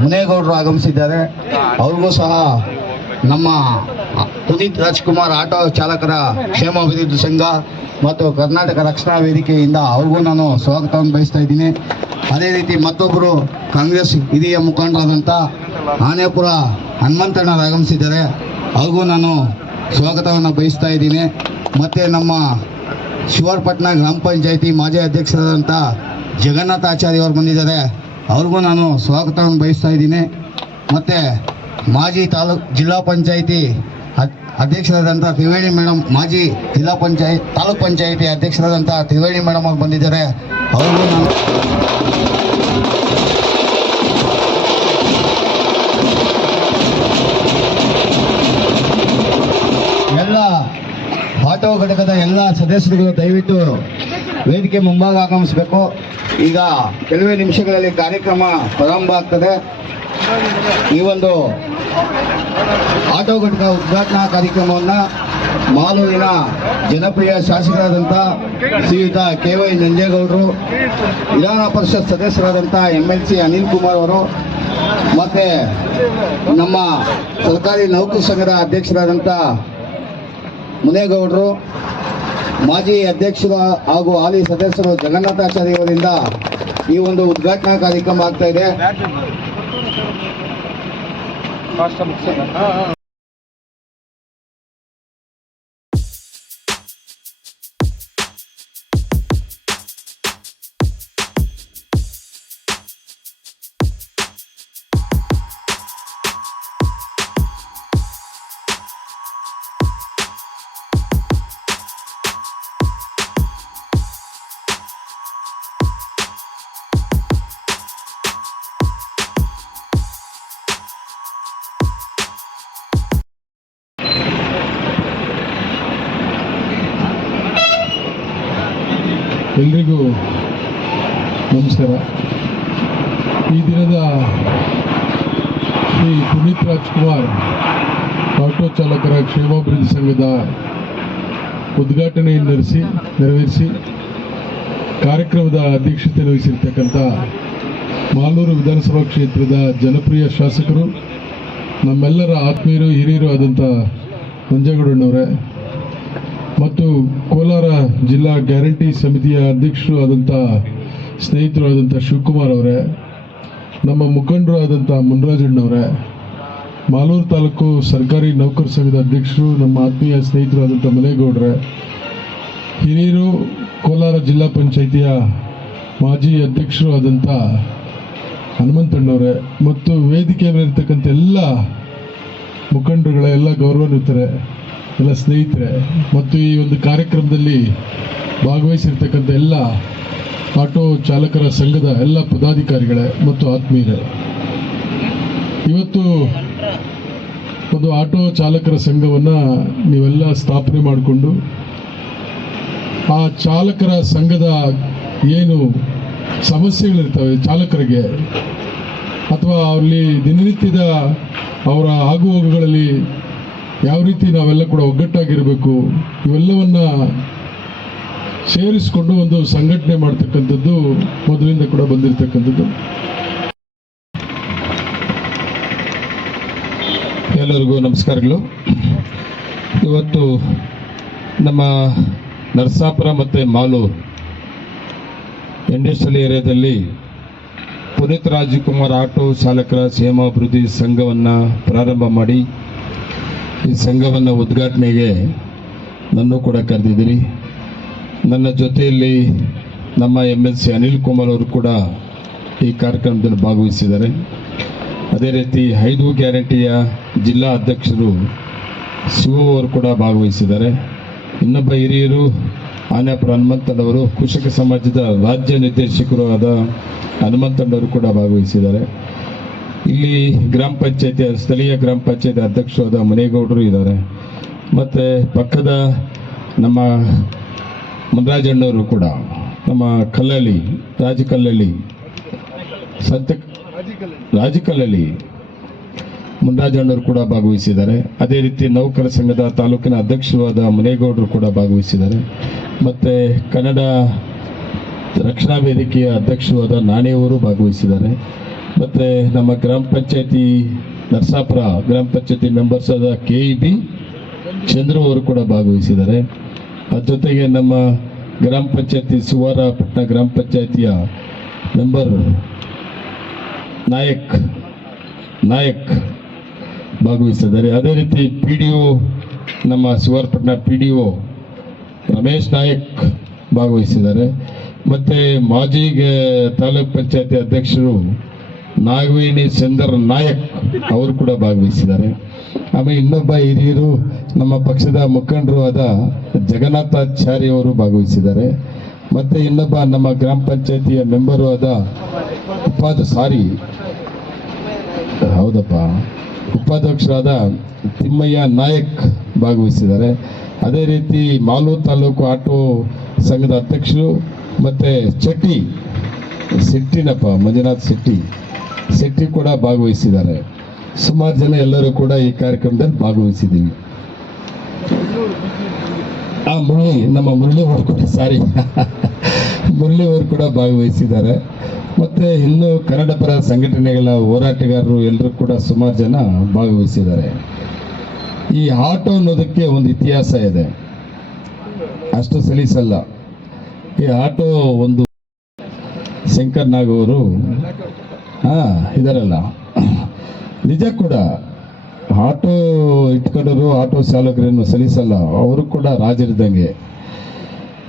ಮುನೇಗೌಡರು ಆಗಮಿಸಿದ್ದಾರೆ. ಅವ್ರಿಗೂ ಸಹ ನಮ್ಮ ಪುನೀತ್ ರಾಜ್ಕುಮಾರ್ ಆಟೋ ಚಾಲಕರ ಕ್ಷೇಮಾಭಿವೃದ್ಧಿ ಸಂಘ ಮತ್ತು ಕರ್ನಾಟಕ ರಕ್ಷಣಾ ವೇದಿಕೆಯಿಂದ ಅವ್ರಿಗೂ ನಾನು ಸ್ವಾಗತವನ್ನು ಬಯಸ್ತಾ ಇದ್ದೀನಿ. ಅದೇ ರೀತಿ ಮತ್ತೊಬ್ಬರು ಕಾಂಗ್ರೆಸ್ ಹಿರಿಯ ಮುಖಂಡರಾದಂಥ ಆನೆಪುರ ಹನುಮಂತಣ್ಣರು ಆಗಮಿಸಿದ್ದಾರೆ. ಅವ್ರಿಗೂ ನಾನು ಸ್ವಾಗತವನ್ನು ಬಯಸ್ತಾ ಇದ್ದೀನಿ. ಮತ್ತು ನಮ್ಮ ಶಿವಾರ್ಪಟ್ನ ಗ್ರಾಮ ಪಂಚಾಯಿತಿ ಮಾಜಿ ಅಧ್ಯಕ್ಷರಾದಂಥ ಜಗನ್ನಾಥ ಆಚಾರ್ಯ ಅವರು ಬಂದಿದ್ದಾರೆ. ಅವ್ರಿಗೂ ನಾನು ಸ್ವಾಗತವನ್ನು ಬಯಸ್ತಾ ಇದ್ದೀನಿ. ಮತ್ತು ಮಾಜಿ ತಾಲೂಕ್ ಜಿಲ್ಲಾ ಪಂಚಾಯಿತಿ ಅಧ್ಯಕ್ಷರಾದಂಥ ತ್ರಿವೇಣಿ ಮೇಡಮ್ ಮಾಜಿ ಜಿಲ್ಲಾ ಪಂಚಾಯತ್ ತಾಲೂಕ್ ಪಂಚಾಯಿತಿ ಅಧ್ಯಕ್ಷರಾದಂಥ ತ್ರಿವೇಣಿ ಮೇಡಮ್ ಅವರು ಬಂದಿದ್ದಾರೆ. ಅವ್ರಿಗೂ ನಾನು ಎಲ್ಲ ಆಟೋ ಘಟಕದ ಎಲ್ಲ ಸದಸ್ಯರುಗಳು ದಯವಿಟ್ಟು ವೇದಿಕೆ ಮುಂಭಾಗ ಆಗಮಿಸಬೇಕು. ಈಗ ಕೆಲವೇ ನಿಮಿಷಗಳಲ್ಲಿ ಕಾರ್ಯಕ್ರಮ ಪ್ರಾರಂಭ ಆಗ್ತದೆ. ಈ ಒಂದು ಆಟೋ ಘಟಕ ಉದ್ಘಾಟನಾ ಕಾರ್ಯಕ್ರಮವನ್ನು ಮಾಲೂರಿನ ಜನಪ್ರಿಯ ಶಾಸಕರಾದಂಥ ಶ್ರೀಯುತ ಕೆ ವೈ ನಂಜೇಗೌಡರು, ವಿಧಾನ ಪರಿಷತ್ ಸದಸ್ಯರಾದಂಥ M L C Anil Kumar ಅವರು, ಮತ್ತು ನಮ್ಮ ಸರ್ಕಾರಿ ನೌಕರಿ ಸಂಘದ ಅಧ್ಯಕ್ಷರಾದಂಥ ಮುನೇಗೌಡರು ಮಾಜಿ ಅಧ್ಯಕ್ಷರು ಹಾಗೂ ಹಾಲಿ ಸದಸ್ಯರು ಜಗನ್ನಾಥಾಚಾರ್ಯ ಅವರಿಂದ ಈ ಒಂದು ಉದ್ಘಾಟನಾ ಕಾರ್ಯಕ್ರಮ ಆಗ್ತಾ ಇದೆ. ಈ ದಿನದ ಶ್ರೀ ಪುನೀತ್ ರಾಜ್ಕುಮಾರ್ ಆಟೋ ಚಾಲಕರ ಕ್ಷೇಮಾಭಿವೃದ್ಧಿ ಸಂಘದ ಉದ್ಘಾಟನೆಯನ್ನು ನಡೆಸಿ, ನೆರವೇರಿಸಿ, ಕಾರ್ಯಕ್ರಮದ ಅಧ್ಯಕ್ಷತೆ ವಹಿಸಿರ್ತಕ್ಕಂಥ ಮಾಲೂರು ವಿಧಾನಸಭಾ ಕ್ಷೇತ್ರದ ಜನಪ್ರಿಯ ಶಾಸಕರು, ನಮ್ಮೆಲ್ಲರ ಆತ್ಮೀಯರು, ಹಿರಿಯರು ಆದಂಥ ಮಂಜೇಗೌಡಣ್ಣವರೇ ಮತ್ತು ಕೋಲಾರ ಜಿಲ್ಲಾ ಗ್ಯಾರಂಟಿ ಸಮಿತಿಯ ಅಧ್ಯಕ್ಷರು ಆದಂಥ ಸ್ನೇಹಿತರು ಆದಂಥ ಶಿವಕುಮಾರ್ ಅವರೇ, ನಮ್ಮ ಮುಖಂಡರು ಆದಂಥ ಮುನ್ರಾಜಣ್ಣವರೇ, ಮಾಲೂರು ತಾಲೂಕು ಸರ್ಕಾರಿ ನೌಕರ ಸಂಘದ ಅಧ್ಯಕ್ಷರು, ನಮ್ಮ ಆತ್ಮೀಯ ಸ್ನೇಹಿತರು ಆದಂಥ ಮಲೇಗೌಡ್ರೆ, ಹಿರಿಯರು ಕೋಲಾರ ಜಿಲ್ಲಾ ಪಂಚಾಯಿತಿಯ ಮಾಜಿ ಅಧ್ಯಕ್ಷರು ಆದಂಥ ಹನುಮಂತಣ್ಣವರೇ, ಮತ್ತು ವೇದಿಕೆ ಮೇಲಿರ್ತಕ್ಕಂಥ ಎಲ್ಲ ಮುಖಂಡರುಗಳ ಎಲ್ಲ ಗೌರವಾನ್ವಿತರೆ, ಎಲ್ಲ ಸ್ನೇಹಿತರೆ, ಮತ್ತು ಈ ಒಂದು ಕಾರ್ಯಕ್ರಮದಲ್ಲಿ ಭಾಗವಹಿಸಿರ್ತಕ್ಕಂಥ ಎಲ್ಲ ಆಟೋ ಚಾಲಕರ ಸಂಘದ ಎಲ್ಲ ಪದಾಧಿಕಾರಿಗಳೇ ಮತ್ತು ಆತ್ಮೀಯರೇ. ಇವತ್ತು ಒಂದು ಆಟೋ ಚಾಲಕರ ಸಂಘವನ್ನು ನೀವೆಲ್ಲ ಸ್ಥಾಪನೆ ಮಾಡಿಕೊಂಡು ಆ ಚಾಲಕರ ಸಂಘದ ಏನು ಸಮಸ್ಯೆಗಳಿರ್ತವೆ ಚಾಲಕರಿಗೆ ಅಥವಾ ಅಲ್ಲಿ ದಿನನಿತ್ಯದ ಅವರ ಆಗುಹೋಗುಗಳಲ್ಲಿ ಯಾವ ರೀತಿ ನಾವೆಲ್ಲ ಕೂಡ ಒಗ್ಗಟ್ಟಾಗಿರಬೇಕು, ಇವೆಲ್ಲವನ್ನ ಸೇರಿಸಿಕೊಂಡು ಒಂದು ಸಂಘಟನೆ ಮಾಡ್ತಕ್ಕಂಥದ್ದು ಮೊದಲಿಂದ ಕೂಡ ಬಂದಿರತಕ್ಕಂಥದ್ದು. ಎಲ್ಲರಿಗೂ ನಮಸ್ಕಾರಗಳು. ಇವತ್ತು ನಮ್ಮ ನರಸಾಪುರ ಮತ್ತು ಮಾಲೂರು ಇಂಡಸ್ಟ್ರಿಯಲ್ ಏರಿಯಾದಲ್ಲಿ ಪುನೀತ್ ರಾಜಕುಮಾರ್ ಆಟೋ ಚಾಲಕರ ಕ್ಷೇಮಾಭಿವೃದ್ಧಿ ಸಂಘವನ್ನು ಪ್ರಾರಂಭ ಮಾಡಿ ಈ ಸಂಘವನ್ನು ಉದ್ಘಾಟನೆಗೆ ನನ್ನೂ ಕೂಡ ಕರೆದಿದ್ದೀರಿ. ನನ್ನ ಜೊತೆಯಲ್ಲಿ ನಮ್ಮ M L C Anil Kumar ಅವರು ಕೂಡ ಈ ಕಾರ್ಯಕ್ರಮದಲ್ಲಿ ಭಾಗವಹಿಸಿದ್ದಾರೆ. ಅದೇ ರೀತಿ ಐದು ಗ್ಯಾರಂಟಿಯ ಜಿಲ್ಲಾ ಅಧ್ಯಕ್ಷರು ಶಿವ ಅವರು ಕೂಡ ಭಾಗವಹಿಸಿದ್ದಾರೆ. ಇನ್ನೊಬ್ಬ ಹಿರಿಯರು ಆನ್ಯಾಪುರ ಹನುಮಂತಣ್ಣವರು ಕೃಷಿಕ ಸಮಾಜದ ರಾಜ್ಯ ನಿರ್ದೇಶಕರು ಆದ ಹನುಮಂತಣ್ಣವರು ಕೂಡ ಭಾಗವಹಿಸಿದ್ದಾರೆ. ಇಲ್ಲಿ ಗ್ರಾಮ ಪಂಚಾಯತಿ, ಸ್ಥಳೀಯ ಗ್ರಾಮ ಪಂಚಾಯತಿ ಅಧ್ಯಕ್ಷರಾದ ಮನೇಗೌಡರು ಇದ್ದಾರೆ. ಮತ್ತು ಪಕ್ಕದ ನಮ್ಮ ಮುನ್ರಾಜಣ್ಣವರು ಕೂಡ ನಮ್ಮ ಕಲ್ಲಳ್ಳಿ ರಾಜಕಲ್ಲಳ್ಳಿ ಸಂತ ರಾಜಕಲ್ಲಲ್ಲಿ ಮುನ್ರಾಜಣ್ಣವರು ಕೂಡ ಭಾಗವಹಿಸಿದ್ದಾರೆ. ಅದೇ ರೀತಿ ನೌಕರ ಸಂಘದ ತಾಲೂಕಿನ ಅಧ್ಯಕ್ಷರಾದ ಮುನೇಗೌಡರು ಕೂಡ ಭಾಗವಹಿಸಿದ್ದಾರೆ. ಮತ್ತು ಕನ್ನಡ ರಕ್ಷಣಾ ವೇದಿಕೆಯ ಅಧ್ಯಕ್ಷರಾದ ನಾಣೆಯವರು ಭಾಗವಹಿಸಿದ್ದಾರೆ. ಮತ್ತು ನಮ್ಮ ಗ್ರಾಮ ಪಂಚಾಯತಿ ನರಸಾಪುರ ಗ್ರಾಮ ಪಂಚಾಯತಿ ಮೆಂಬರ್ಸ್ ಆದ ಕೆ ಇ ಬಿ ಚಂದ್ರು ಕೂಡ ಭಾಗವಹಿಸಿದ್ದಾರೆ. ಜೊತೆಗೆ ನಮ್ಮ ಗ್ರಾಮ ಪಂಚಾಯತಿ ಸುವಾರಪಟ್ಟಣ ಗ್ರಾಮ ಪಂಚಾಯತಿಯ ನಂಬರ್ ನಾಯಕ್ ನಾಯಕ್ ಭಾಗವಹಿಸಿದ್ದಾರೆ. ಅದೇ ರೀತಿ ಪಿ ಡಿ ಒ ನಮ್ಮ Suvarapattana P D O Ramesh Nayak ಭಾಗವಹಿಸಿದ್ದಾರೆ. ಮತ್ತು ಮಾಜಿ ತಾಲೂಕ್ ಪಂಚಾಯತಿ ಅಧ್ಯಕ್ಷರು ನಾಗವೇಣಿ ಚಂದರ್ ನಾಯಕ್ ಅವರು ಕೂಡ ಭಾಗವಹಿಸಿದ್ದಾರೆ. ಆಮೇಲೆ ಇನ್ನೊಬ್ಬ ಹಿರಿಯರು ನಮ್ಮ ಪಕ್ಷದ ಮುಖಂಡರು ಆದ ಜಗನ್ನಾಥಾಚಾರ್ಯ ಅವರು ಭಾಗವಹಿಸಿದ್ದಾರೆ. ಮತ್ತು ಇನ್ನೊಬ್ಬ ನಮ್ಮ ಗ್ರಾಮ ಪಂಚಾಯತಿಯ ಮೆಂಬರು ಆದ ಉಪಾದ ಸಾರಿ. ಹೌದಪ್ಪ. ಉಪಾಧ್ಯಕ್ಷರಾದ ತಿಮ್ಮಯ್ಯ ನಾಯಕ್ ಭಾಗವಹಿಸಿದ್ದಾರೆ. ಅದೇ ರೀತಿ ಮಾಲೂರು ತಾಲೂಕು ಆಟೋ ಸಂಘದ ಅಧ್ಯಕ್ಷರು ಮತ್ತು ಚಟ್ಟಿ ಶೆಟ್ಟಿನಪ್ಪ ಮಂಜುನಾಥ್ ಶೆಟ್ಟಿ ಶೆಟ್ಟಿ ಕೂಡ ಭಾಗವಹಿಸಿದ್ದಾರೆ. ಸುಮಾರು ಜನ ಎಲ್ಲರೂ ಕೂಡ ಈ ಕಾರ್ಯಕ್ರಮದಲ್ಲಿ ಭಾಗವಹಿಸಿದ್ದೀವಿ ಆ ಮುರಳಿ, ನಮ್ಮ ಮುರಳಿ ಅವರು ಕೂಡ ಸಾರಿ ಮುರಳಿ ಅವರು ಕೂಡ ಭಾಗವಹಿಸಿದ್ದಾರೆ. ಮತ್ತು ಇನ್ನೂ ಕನ್ನಡ ಪರ ಸಂಘಟನೆಗಳ ಹೋರಾಟಗಾರರು ಎಲ್ಲರೂ ಕೂಡ ಸುಮಾರು ಜನ ಭಾಗವಹಿಸಿದ್ದಾರೆ. ಈ ಆಟೋ ಅನ್ನೋದಕ್ಕೆ ಒಂದು ಇತಿಹಾಸ ಇದೆ. ಅಷ್ಟು ಸಲೀಸಲ್ಲ. ಈ ಆಟೋ ಒಂದು ಶಂಕರ್ ನಾಗ್ ಅವರು, ಹಾಂ, ಇದಾರಲ್ಲ. ನಿಜ ಕೂಡ, ಆಟೋ ಇಟ್ಕೊಂಡರು, ಆಟೋ ಚಾಲಕರೇನು ಸಲ್ಲಿಸಲ್ಲ, ಅವರು ಕೂಡ ರಾಜರಿದ್ದಂಗೆ.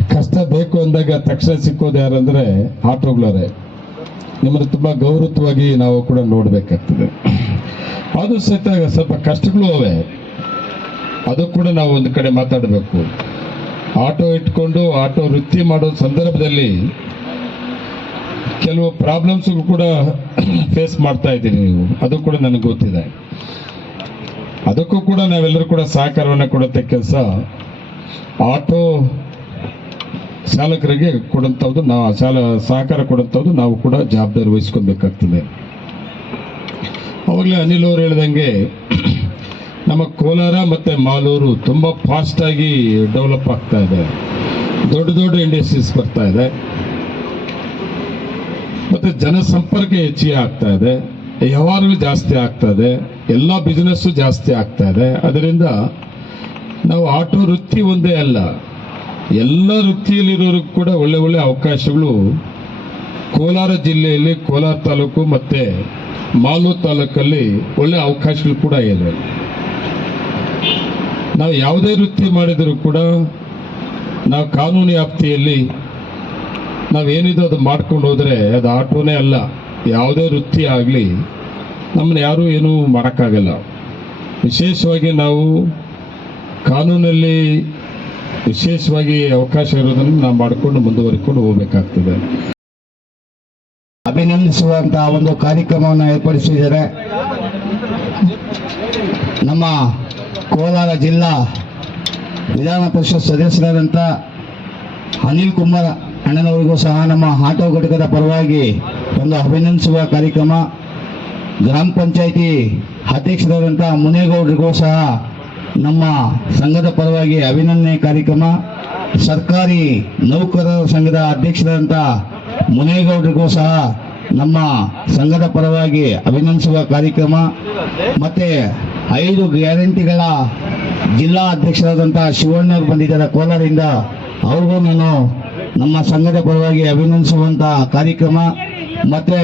ಕಷ್ಟ ಬೇಕು ಅಂದಾಗ ತಕ್ಷಣ ಸಿಕ್ಕೋದು ಯಾರಂದರೆ ಆಟೋಗಳರೇ ನಿಮ್ಮನ್ನು ತುಂಬ ಗೌರವವಾಗಿ ನಾವು ಕೂಡ ನೋಡಬೇಕಾಗ್ತದೆ. ಅದು ಸಹಿತ ಸ್ವಲ್ಪ ಕಷ್ಟಗಳು ಅವೆ. ಅದು ಕೂಡ ನಾವು ಒಂದು ಕಡೆ ಮಾತಾಡಬೇಕು. ಆಟೋ ಇಟ್ಕೊಂಡು, ಆಟೋ ವೃತ್ತಿ ಮಾಡೋ ಸಂದರ್ಭದಲ್ಲಿ ಕೆಲವು ಪ್ರಾಬ್ಲಮ್ಸ್ ಕೂಡ ಫೇಸ್ ಮಾಡ್ತಾ ಇದ್ದೀರಿ ನೀವು. ಅದು ಕೂಡ ನನಗೆ ಗೊತ್ತಿದೆ. ಅದಕ್ಕೂ ಕೂಡ ನಾವೆಲ್ಲರೂ ಕೂಡ ಸಹಕಾರವನ್ನು ಕೊಡುತ್ತೆ ಕೆಲಸ. ಆಟೋ ಚಾಲಕರಿಗೆ ಕೊಡುವಂಥದ್ದು ನಾವು, ಚಾಲ, ಸಹಕಾರ ಕೊಡುವಂಥದ್ದು ನಾವು ಕೂಡ ಜವಾಬ್ದಾರಿ ವಹಿಸ್ಕೊಬೇಕಾಗ್ತದೆ ಅವಾಗಲೇ ಅನಿಲ್ ಅವರು ಹೇಳ್ದಂಗೆ ನಮ್ಮ ಕೋಲಾರ ಮತ್ತು ಮಾಲೂರು ತುಂಬ ಫಾಸ್ಟಾಗಿ ಡೆವಲಪ್ ಆಗ್ತಾ ಇದೆ. ದೊಡ್ಡ ದೊಡ್ಡ ಇಂಡಸ್ಟ್ರೀಸ್ ಬರ್ತಾ ಇದೆ. ಮತ್ತು ಜನಸಂಪರ್ಕ ಹೆಚ್ಚಿಗೆ ಆಗ್ತಾ ಇದೆ. ವ್ಯವಹಾರಗಳು ಜಾಸ್ತಿ ಆಗ್ತಾ ಇದೆ. ಎಲ್ಲ ಬಿಸ್ನೆಸ್ಸು ಜಾಸ್ತಿ ಆಗ್ತಾ ಇದೆ. ಅದರಿಂದ ನಾವು ಆಟೋ ವೃತ್ತಿ ಒಂದೇ ಅಲ್ಲ, ಎಲ್ಲ ವೃತ್ತಿಯಲ್ಲಿರೋರಿಗೂ ಕೂಡ ಒಳ್ಳೆ ಒಳ್ಳೆ ಅವಕಾಶಗಳು ಕೋಲಾರ ಜಿಲ್ಲೆಯಲ್ಲಿ, ಕೋಲಾರ ತಾಲೂಕು ಮತ್ತು ಮಾಲೂರು ತಾಲೂಕಲ್ಲಿ ಒಳ್ಳೆ ಅವಕಾಶಗಳು ಕೂಡ ಇದೆ. ನಾವು ಯಾವುದೇ ವೃತ್ತಿ ಮಾಡಿದರೂ ಕೂಡ ನಾವು ಕಾನೂನು ವ್ಯಾಪ್ತಿಯಲ್ಲಿ ನಾವೇನಿದೆ ಅದು ಮಾಡ್ಕೊಂಡು ಹೋದರೆ ಅದು ಆಟೋನೇ ಅಲ್ಲ. ಯಾವುದೇ ವೃತ್ತಿ ಆಗಲಿ, ನಮ್ಮನ್ನ ಯಾರೂ ಏನೂ ಮಾಡೋಕ್ಕಾಗಲ್ಲ. ವಿಶೇಷವಾಗಿ ನಾವು ಕಾನೂನಲ್ಲಿ ವಿಶೇಷವಾಗಿ ಅವಕಾಶ ಇರೋದನ್ನು ನಾವು ಮಾಡಿಕೊಂಡು ಮುಂದುವರಿಕೊಂಡು ಹೋಗಬೇಕಾಗ್ತದೆ. ಅಭಿನಂದಿಸುವಂತಹ ಒಂದು ಕಾರ್ಯಕ್ರಮವನ್ನು ಏರ್ಪಡಿಸಿದ್ದಾರೆ ನಮ್ಮ ಕೋಲಾರ ಜಿಲ್ಲಾ ವಿಧಾನ ಪರಿಷತ್ ಸದಸ್ಯರಾದಂಥ ಅನಿಲ್ ಕುಮಾರ್ ಅಣ್ಣನವರಿಗೂ ಸಹ ನಮ್ಮ ಆಟೋ ಘಟಕದ ಪರವಾಗಿ ಒಂದು ಅಭಿನಂದಿಸುವ ಕಾರ್ಯಕ್ರಮ. ಗ್ರಾಮ ಪಂಚಾಯಿತಿ ಅಧ್ಯಕ್ಷರಾದಂಥ ಮುನೇಗೌಡರಿಗೂ ಸಹ ನಮ್ಮ ಸಂಘದ ಪರವಾಗಿ ಅಭಿನಂದನೆ ಕಾರ್ಯಕ್ರಮ. ಸರ್ಕಾರಿ ನೌಕರರ ಸಂಘದ ಅಧ್ಯಕ್ಷರಾದಂಥ ಮುನೇಗೌಡರಿಗೂ ಸಹ ನಮ್ಮ ಸಂಘದ ಪರವಾಗಿ ಅಭಿನಂದಿಸುವ ಕಾರ್ಯಕ್ರಮ. ಮತ್ತು ಐದು ಗ್ಯಾರಂಟಿಗಳ ಜಿಲ್ಲಾ ಅಧ್ಯಕ್ಷರಾದಂಥ ಶಿವಣ್ಣವ್ರು ಬಂದಿದ್ದಾರೆ ಕೋಲಾರಿಂದ ಅವ್ರಿಗೂ ನಾನು ನಮ್ಮ ಸಂಘದ ಪರವಾಗಿ ಅಭಿನಂದಿಸುವಂತ ಕಾರ್ಯಕ್ರಮ ಮತ್ತೆ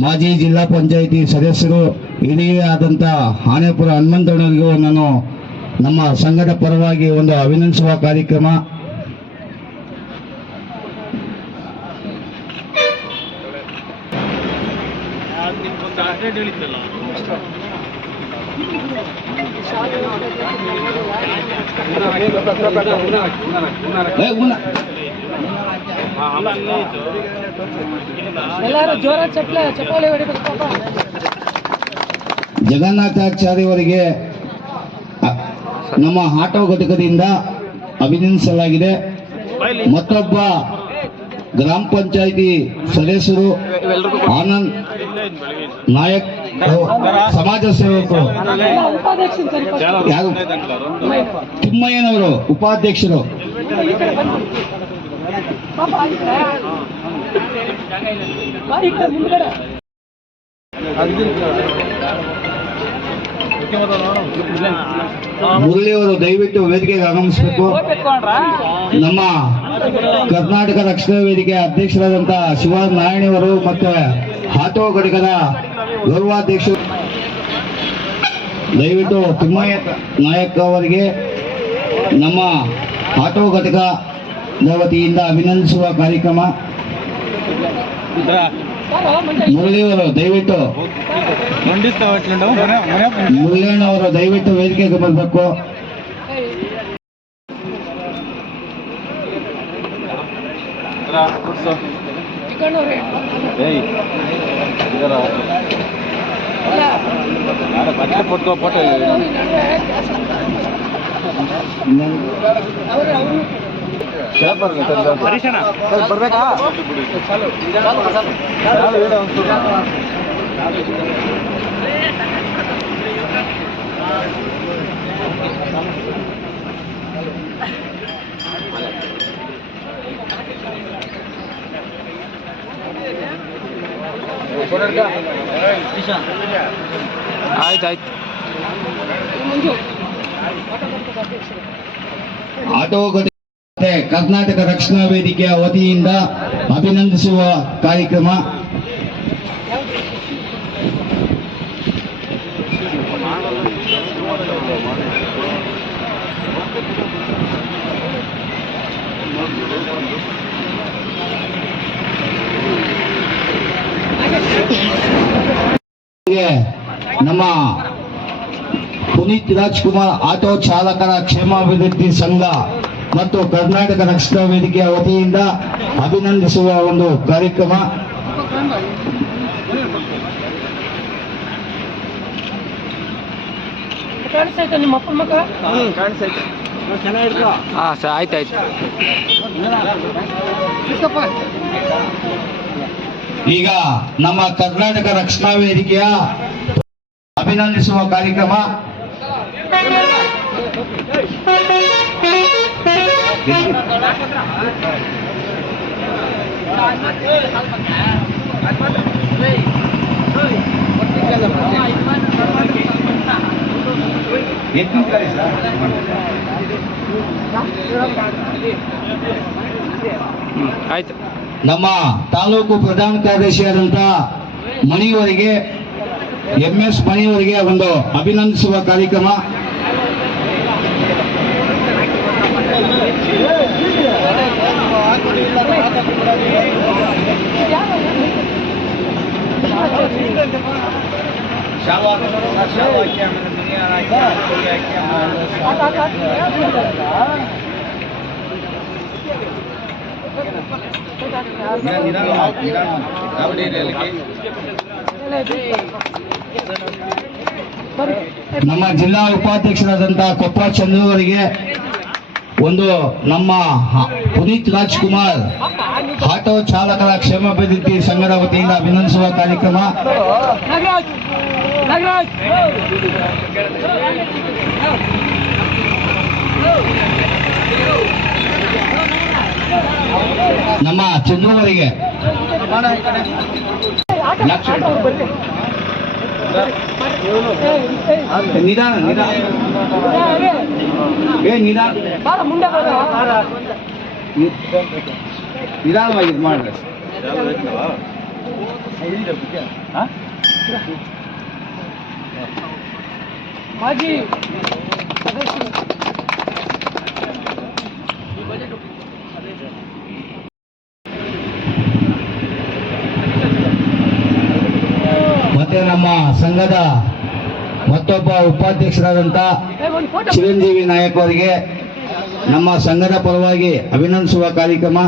ಮಾಜಿ ಜಿಲ್ಲಾ ಪಂಚಾಯಿತಿ ಸದಸ್ಯರು, ಹಿರಿಯೇ ಆದಂಥ ಆನೆಪುರ ಹನುಮಂತಣ್ಣರಿಗೂ ನಾನು ನಮ್ಮ ಸಂಘದ ಪರವಾಗಿ ಒಂದು ಅಭಿನಂದಿಸುವ ಕಾರ್ಯಕ್ರಮ ಏ. ಎಲ್ಲರೂ ಜೋರ ಜಗನ್ನಾಥಾಚಾರ್ಯವರಿಗೆ ನಮ್ಮ ಆಟೋ ಘಟಕದಿಂದ ಅಭಿನಂದಿಸಲಾಗಿದೆ. ಮತ್ತೊಬ್ಬ ಗ್ರಾಮ ಪಂಚಾಯಿತಿ ಸದಸ್ಯರು ಆನಂದ್ ನಾಯಕ್, ಸಮಾಜ ಸೇವಕರು. ಯಾರು? ತಿಮ್ಮಯ್ಯನವರು, ಉಪಾಧ್ಯಕ್ಷರು. ಪಾಪ ಮುರಳಿಯವರು ದಯವಿಟ್ಟು ವೇದಿಕೆಗೆ ಆಗಮಿಸಬೇಕು. ನಮ್ಮ ಕರ್ನಾಟಕ ರಕ್ಷಣಾ ವೇದಿಕೆ ಅಧ್ಯಕ್ಷರಾದಂತಹ ಶಿವರಾಜ್ ನಾರಾಯಣಿಯವರು ಮತ್ತೆ ಆಟೋ ಘಟಕದ ಗೌರವಾಧ್ಯಕ್ಷರು ದಯವಿಟ್ಟು ತಿಮ್ಮಯ್ಯ ನಾಯಕ್ ಅವರಿಗೆ ನಮ್ಮ ಆಟೋ ಘಟಕದ ವತಿಯಿಂದ ಅಭಿನಂದಿಸುವ ಕಾರ್ಯಕ್ರಮ. ಮುರಳಿಯವರು ದಯವಿಟ್ಟು. ಮುರಳಿಯಣ್ಣವರು ದಯವಿಟ್ಟು ವೇದಿಕೆಗೆ ಬರಬೇಕು. ಚಿಕ್ಕಣ್ಣವ್ರೆ ಅವ್ರು ಆಯ್ತು ಅಧ್ಯಕ್ಷರು ಆಟೋ ಕರ್ನಾಟಕ ರಕ್ಷಣಾ ವೇದಿಕೆಯ ವತಿಯಿಂದ ಅಭಿನಂದಿಸುವ ಕಾರ್ಯಕ್ರಮ. ನಮ್ಮ ಪುನೀತ್ ರಾಜ್ಕುಮಾರ್ ಆಟೋ ಚಾಲಕರ ಕ್ಷೇಮಾಭಿವೃದ್ಧಿ ಸಂಘ ಮತ್ತು ಕರ್ನಾಟಕ ರಕ್ಷಣಾ ವೇದಿಕೆಯ ವತಿಯಿಂದ ಅಭಿನಂದಿಸುವ ಒಂದು ಕಾರ್ಯಕ್ರಮ. ನಿಮ್ಮ ಮಗ? ಹಾಂ ಸರ್ ಈಗ ನಮ್ಮ ಕರ್ನಾಟಕ ರಕ್ಷಣಾ ವೇದಿಕೆಯ ಅಭಿನಂದಿಸುವ ಕಾರ್ಯಕ್ರಮ. ನಮ್ಮ ತಾಲೂಕು ಪ್ರಧಾನ ಕಾರ್ಯದರ್ಶಿಯಾದಂತ ಮಣಿಯವರಿಗೆ ಎಂ ಎಸ್ ಮಣಿಯವರಿಗೆ ಒಂದು ಅಭಿನಂದಿಸುವ ಕಾರ್ಯಕ್ರಮ. ನಮ್ಮ ಜಿಲ್ಲಾ ಉಪಾಧ್ಯಕ್ಷರಾದಂತಹ ಕೊಪ್ಪ ಚಂದ್ರವರಿಗೆ ಒಂದು ನಮ್ಮ ಪುನೀತ್ ರಾಜ್ಕುಮಾರ್ ಆಟೋ ಚಾಲಕರ ಕ್ಷೇಮಾಭಿವೃದ್ಧಿ ಸಂಘದ ವತಿಯಿಂದ ಅಭಿನಂದಿಸುವ ಕಾರ್ಯಕ್ರಮ. ನಮ್ಮ ಚಂದ್ರವರಿಗೆ ನಿಧಾನ ನಿಧಾನ. ಏ ನಿಧಾನ. ಮುಂದೆ ನಿಧಾನವಾಗಿ ಇದು ಮಾಡ್ರಿ. ಮಾಜಿ. ಮತ್ತೆ ನಮ್ಮ ಸಂಘದ ಮತ್ತೊಬ್ಬ ಫೋಟೋ ಚಿರಂಜೀವಿ ನಾಯಕ್ ಅವರಿಗೆ ನಮ್ಮ ಸಂಘದ ಪರವಾಗಿ ಅಭಿನಂದಿಸುವ ಕಾರ್ಯಕ್ರಮ.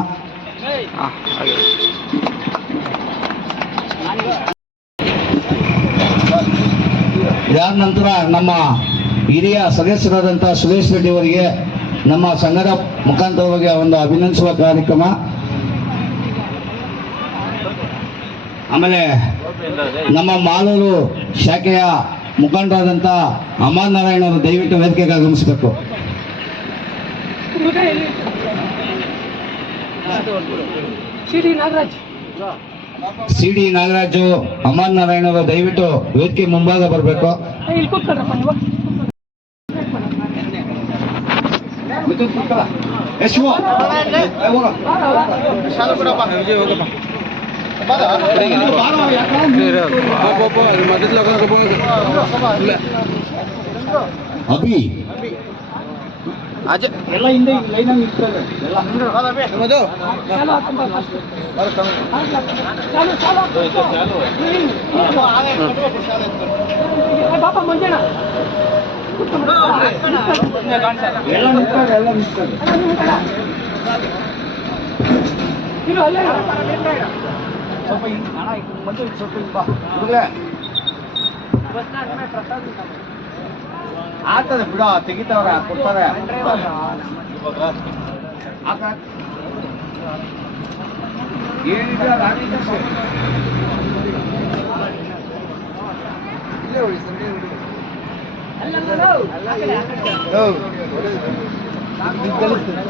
ಇದಾದ ನಂತರ ನಮ್ಮ ಹಿರಿಯ ಸದಸ್ಯರಾದಂಥ ಸುರೇಶ್ ರೆಡ್ಡಿ ಅವರಿಗೆ ನಮ್ಮ ಸಂಘದ ಮುಖಾಂತರವಾಗಿ ಒಂದು ಅಭಿನಂದಿಸುವ ಕಾರ್ಯಕ್ರಮ. ಆಮೇಲೆ ನಮ್ಮ ಮಾಲೂರು ಶಾಖೆಯ ಮುಖಂಡರಾದಂಥ ಅಮರ್ ನಾರಾಯಣ ಅವರು ದಯವಿಟ್ಟು ವೇದಿಕೆಗೆ ಆಗಮಿಸಬೇಕು. C D Nagaraj. C D Nagaraju Amar Narayana ಅವರು ದಯವಿಟ್ಟು ವೇದಿಕೆ ಮುಂಭಾಗ ಬರಬೇಕು. ಇಲ್ಲಿ ನೀವು. ಅಭಿ. ಎಲ್ಲ ಹಿಂದೆ ಲೈನಲ್ಲಿ ಚಾಲು. ಚಾಲು ಚಾಲು ಹ್ಮ್, ಹ್ಮ್. ಏ, ಪಾಪ ಮಂಜಣ್ಣ. ಎಲ್ಲ ನಿಂತ್ಕೊಳ್ಳಿ ಎಲ್ಲ. ಇರು, ಅಲ್ಲೇ ಸ್ವಲ್ಪ ಹಿಂಗ್ ಹಿಂಗ್ ಬಂದು ಇಲ್ಲಿ ಸ್ವಲ್ಪ ಹಿಂಗ್ ಬಾ. ಹುಡುಗ್ರೆ. ಆಗ್ತದೆ ಬಿಡ ತೆಗಿತಾವ್ರೆ ಕೊಡ್ತಾರೆ ಆತ. ಏನಿದೆ ಅದು ಆಗಿದೆ ಸರ್. ಹೌದು. ಹಿಂಗ್ ಕಲಿಸ್ತೀನಿ.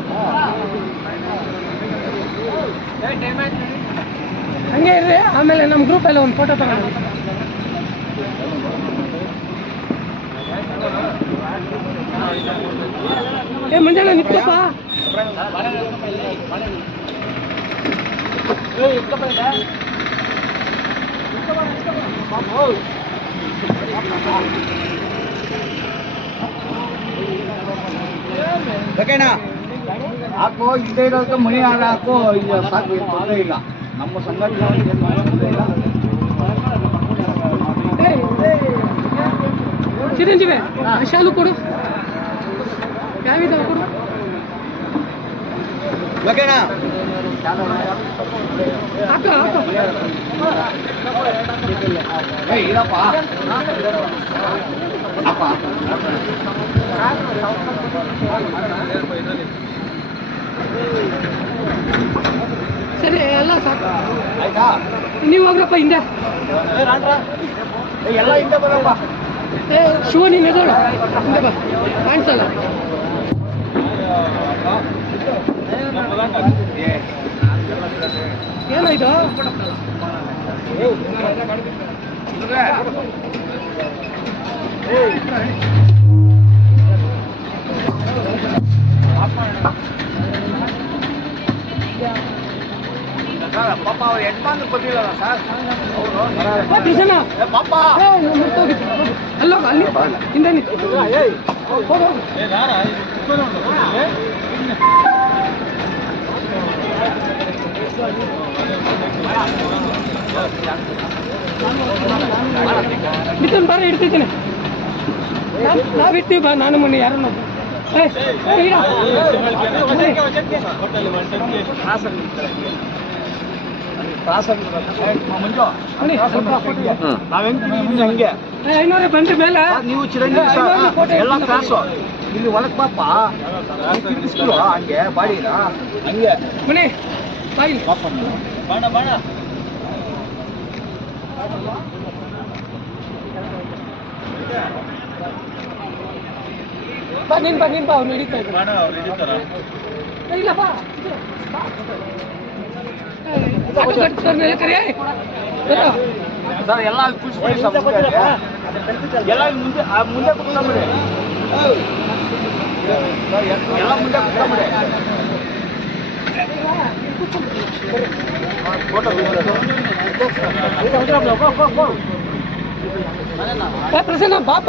ಹಂಗೆ ಇರ್ರಿ ಆಮೇಲೆ ನಮ್ಮ ಗ್ರೂಪ್ ಎಲ್ಲ ಒಂದು ಫೋಟೋ ತಗೊಂಡು ಏ, ಮಂಜಣ್ಣ, ನಿಂತ್ಕೊಪ್ಪ. ಬೇಕಣ್ಣ ಹಾಕು ಇರೋದಕ್ಕೆ ಮಣಿ ಹಾರ ಹಾಕು ಈಗ ಸಾಕು ಇಲ್ಲ. ನಮ್ಮ ಸಂಘಟನೆ ಇಲ್ಲ. ಚಿರಂಜೀವಿ ಆ ಶಾಲು ಕೊಡು. ಯಾವಿದಾವ ಕೊಡು. ಹಾಕ ಸರಿ ಎಲ್ಲ ಸಾಕು. ಆಯ್ತಾ? ನೀವು ಹೋಗ್ರಪ್ಪ ಹಿಂದೆ. ಎಲ್ಲ ಹಿಂದೆ ಬರಪ್ಪ. ಏ ಶಿವ ನೀನು ಎದೋಳು ಕಾಣಿಸಲ್ಲ. ಏನಾಯ್ತು ಕಾಣಿಸಲ್ಲ ಏನಾಯ್ತು ಪಾಪ ಅವ್ರು ಯಜಮಾನ್ರು ಬಂದಿಲ್ಲಲ್ಲ ಸರ್ ಏ, ಕೃಷ್ಣ ಏ ಪಾಪ ಏ ನೀವು ಮುರ್ತೋಗಿತ್ತು ಹೋಗು. ಅಲ್ಲೋಗ ಅಲ್ಲಿ ಹಿಂದೆ ನಿಂತು ಹೋಗು, ಹೋಗು. ಮಿಥುನ್ ಬಾರ ಇಡ್ತಿದ್ದೀನಿ ನಾವ್- ನಾವ್ ಇರ್ತೀವಿ ಬಾ ನಾನು ಮೊನ್ನೆ ಯಾರನ್ನ ಒಬ್ಬ. ಏ, ಏ, ಇಡ. ಬನ್ನಿ. ಮಂಜು ಬನ್ನಿ, ಸ್ವಲ್ಪ photo. ನಾವ್ ಹೆಂಗ್ ಹಂಗೆ ಐನೂರೇ ಬಂದ ಮೇಲೆ ನೀವು ಚಿರಂಜೀವಿ ಎಲ್ಲ. ಕ್ರಾಸು ಇಲ್ಲಿ ಒಳಗ್ ಪಾಪ ತಿರ್ಗಿಸ್ತೀವ ಹಂಗೆ ಬಾಡಿನ ಹಂಗೆ ಬನ್ನಿ ಬಾಡ ಬಾಣ ಬಾಣ ಬಾ ನಿನ್ ಬಾ ನೀನ್ ಬಾ ಅವ್ನು ಹಿಡಿತಾ ಇದ್ದಾನೆ. ಏ, ಇಲ್ಲ ಬಾ ಇದು, ಬಾ. ಏ, ಆಟೋ ಕಟ್ಸ್ಕೊಂಡ್ಮೇಲೆ ಕರಿ, ಏ. ಬರೋ. ಸರ್ ಎಲ್ಲ ಅಲ್ಲಿ ಕುಳಿಸ್ಬಿಡಿ ಸರ್ ಮುಂದೆ ಅಲ್ಲಿ. ಎಲ್ಲ ಇಲ್ಲಿ ಮುಂದೆ ಆ ಮುಂದೆ ಕುತ್ಕೊಂಬಿಡಿ ಸರ್, ಎಲ್- ಎಲ್ಲ ಮುಂದೆ ಕುತ್ಕೊಂಬಿಡಿ ಫೋಟೋ ಏ, ಪ್ರಸನ್ನ ಬಾಪ